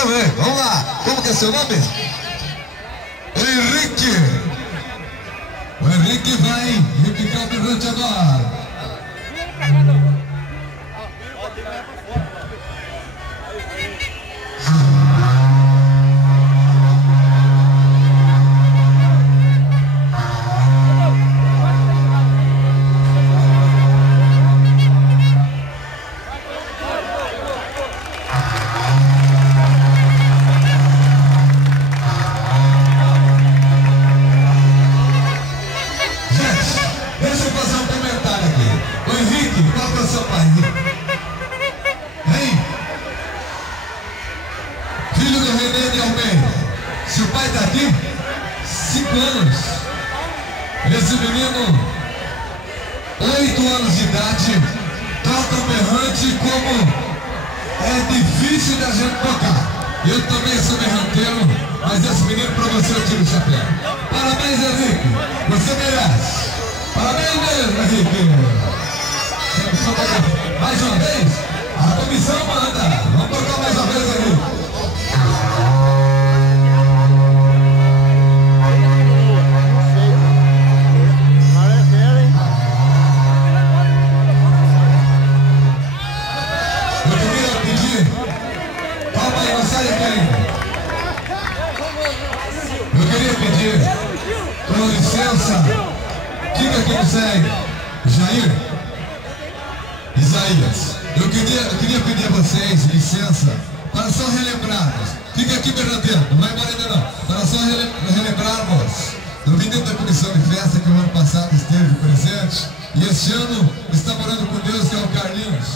também. Vamos lá. Como que é seu nome? Henrique. O Henrique vai repicar o berrante agora. Deixa eu fazer um comentário aqui. O Henrique, qual que é o seu pai? Hein? Filho do René de Almeida. Seu pai está aqui? 5 anos. Esse menino, 8 anos de idade, toca um berrante como é difícil da gente tocar. Eu também sou berranteiro, mas esse menino para você eu tiro o chapéu. Parabéns, Henrique. Você merece. Parabéns mesmo, Henrique! Mais uma vez, a comissão manda. Vamos tocar mais uma vez, Henrique. Eu queria pedir, calma aí, não sai daqui ainda. Eu queria pedir, com licença, diga quem segue. Jair? Isaías. Eu queria pedir a vocês licença para só relembrarmos. Fica aqui berranteiro, não vai embora ainda não. Para só relembrarmos do menino da comissão de festa que o ano passado esteve presente. E este ano está morando com Deus, que é o Carlinhos.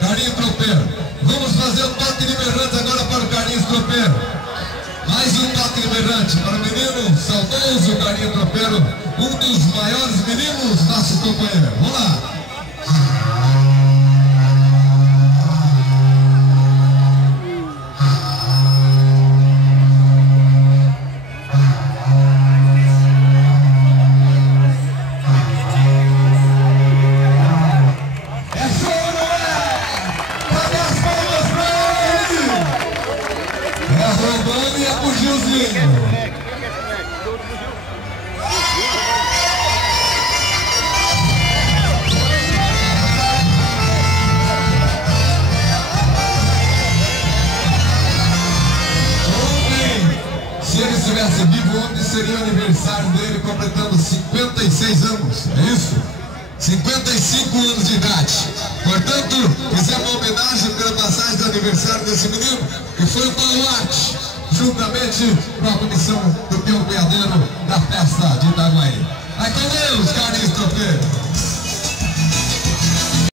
Carlinhos Tropeiro. Vamos fazer um toque de berrante agora para o Carlinhos Tropeiro. Mais um toque de berrante para o menino saudoso Carlinhos Tropeiro, um dos maiores meninos, nosso companheiro. Vamos lá! É show, não é? Cadê as palmas pra ele? É roubando e é bugiozinho. Se ele estivesse vivo, ontem seria o aniversário dele, completando 56 anos, é isso? 55 anos de idade. Portanto, fizemos uma homenagem pela passagem do aniversário desse menino, que foi um baluarte, juntamente com a comissão do Peão Boiadeiro da festa de Itaguaí. Aí com Deus, Carlinhos